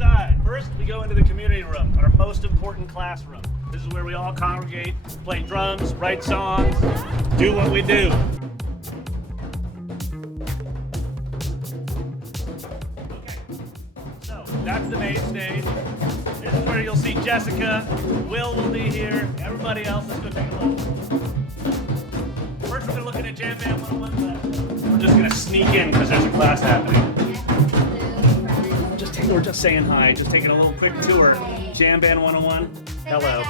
inside. First, we go into the community room, our most important classroom. This is where we all congregate, play drums, write songs, do what we do. Okay, so that's the main stage. This is where you'll see Jessica, Will be here, everybody else. Let's go take a look. First, we're looking at Jam Band 101 class. We're just gonna sneak in because there's a class happening. We're just saying hi, just taking a little quick tour. Jam Band 101. Hello.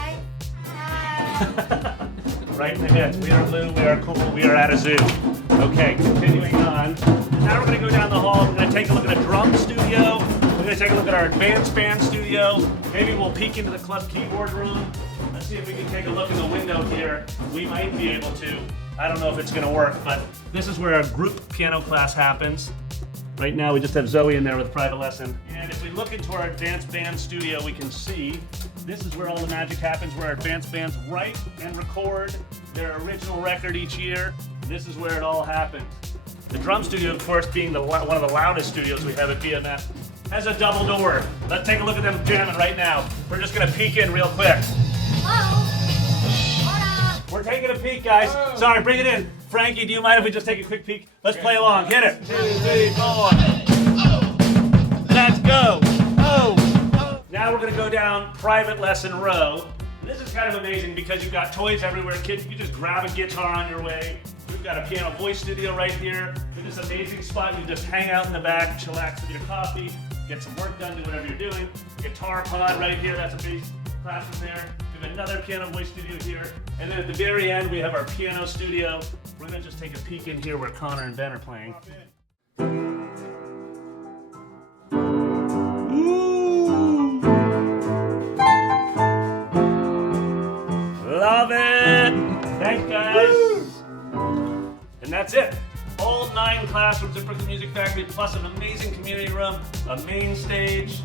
Right in the hits. We are blue, we are cool, we are at a zoo. Okay, continuing on. Now we're going to go down the hall. We're going to take a look at a drum studio. We're going to take a look at our advanced band studio. Maybe we'll peek into the club keyboard room. Let's see if we can take a look in the window here. We might be able to. I don't know if it's going to work, but this is where our group piano class happens. Right now we just have Zoe in there with a private lesson. And if we look into our advanced band studio, we can see this is where all the magic happens, where our advanced bands write and record their original record each year. This is where it all happens. The drum studio, of course, being one of the loudest studios we have at BMF, has a double door. Let's take a look at them jamming right now. We're just gonna peek in real quick. We're taking a peek, guys. Sorry, bring it in. Frankie, do you mind if we just take a quick peek? Let's play along. Hit it. 2, 3, 4. Let's go. Oh. Now we're going to go down private lesson row. This is kind of amazing because you've got toys everywhere. Kids, you just grab a guitar on your way. We've got a piano voice studio right here. It's this amazing spot. You just hang out in the back, chillax with your coffee, get some work done, do whatever you're doing. Guitar pod right here. That's a bass classroom there. We have another piano voice studio here. And then at the very end, we have our piano studio. We're going to just take a peek in here where Connor and Ben are playing. Ooh. Love it! Thanks, guys. And that's it. All 9 classrooms at Brooklyn Music Factory, plus an amazing community room, a main stage,